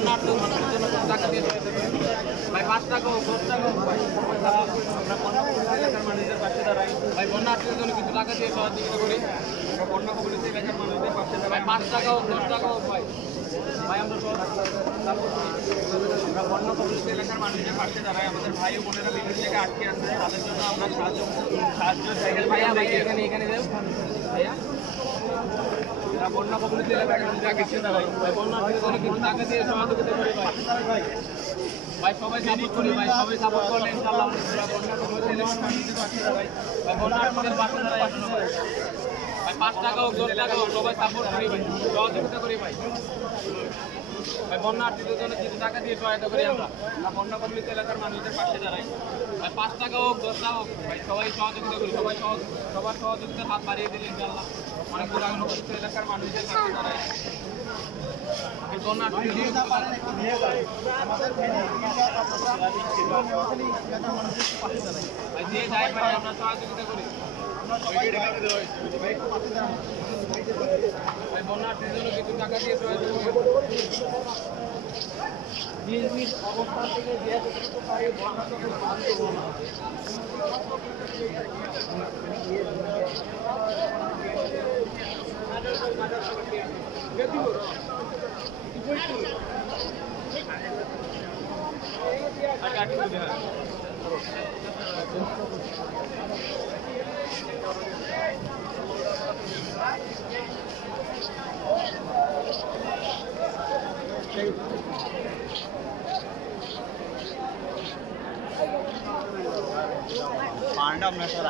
বন্যার্থ মানুষের জন্য টাকা দিয়ে ভাই 5 টাকা 10 টাকা আমরা বন্যা কবলিত এলাকার মানুষদের পাশে দাঁড়াই ভাই বন্যার্থের জন্য কিছু টাকা দিয়ে সহযোগিতা করি আমরা বন্যা কবলিত এলাকার মানুষদের পাশে দাঁড়াই 5 টাকা 10 টাকা ভাই ভাই আমরা বন্যা কবলিত এলাকার মানুষদের পাশে দাঁড়াই আমাদের ভাই ও বোনেরা বিভিন্ন জায়গায় আটকে আছে তাদের জন্য আমরা সাহায্য সাইকেল ভাইয়া এখানে ভাইয়া বন্যা কবলিত এলাকার কিছু দাঁড়াই ভাই বন্যার্থের জন্য কিছু টাকা দিয়ে সহযোগিতা করি ভাই সবাই সাপোর্ট করি ভাই সবাই সাপোর্ট করলে ইনশাআল্লাহ আমরা বন্যা কবলিত এলাকার মানুষদের পাশে দাঁড়াই ভাই বন্যার্থীদের পাশে দাঁড়াই ভাই 5 টাকা হোক 10 টাকা হোক সবাই সাপোর্ট করি ভাই সহযোগিতা করি ভাই ভাই বন্যার্থীদের জন্য কিছু টাকা দিয়ে সহায়তা করি আমরা বন্যা কবলিত এলাকার মানুষদের পাশে দাঁড়াই ভাই 5 টাকা হোক 10 টাকা হোক ভাই সবাই সহযোগিতা করি সবার সহযোগিতার হাত বাড়িয়ে দিলে ইনশাআল্লাহ অনেক বন্যা কবলিত এলাকার মানুষদের পাশে দাঁড়াই দিয়ে যাই ভাই আমরা সহযোগিতা করি ভাই বন্যার্থীর জন্য কিছু টাকা দিয়ে সহায়তা করি অবস্থান থেকে যে পারি पांडा अपना सर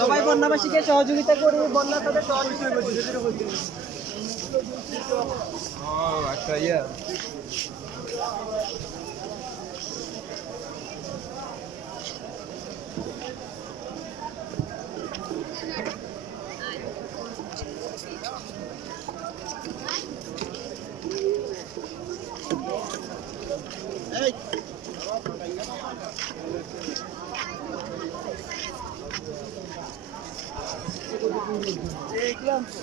সবাই বন্যাবাসীকে সহযোগিতা করি বন্যা তাদের সহযোগিতা করি আচ্ছা ইয়া দেখলাম তো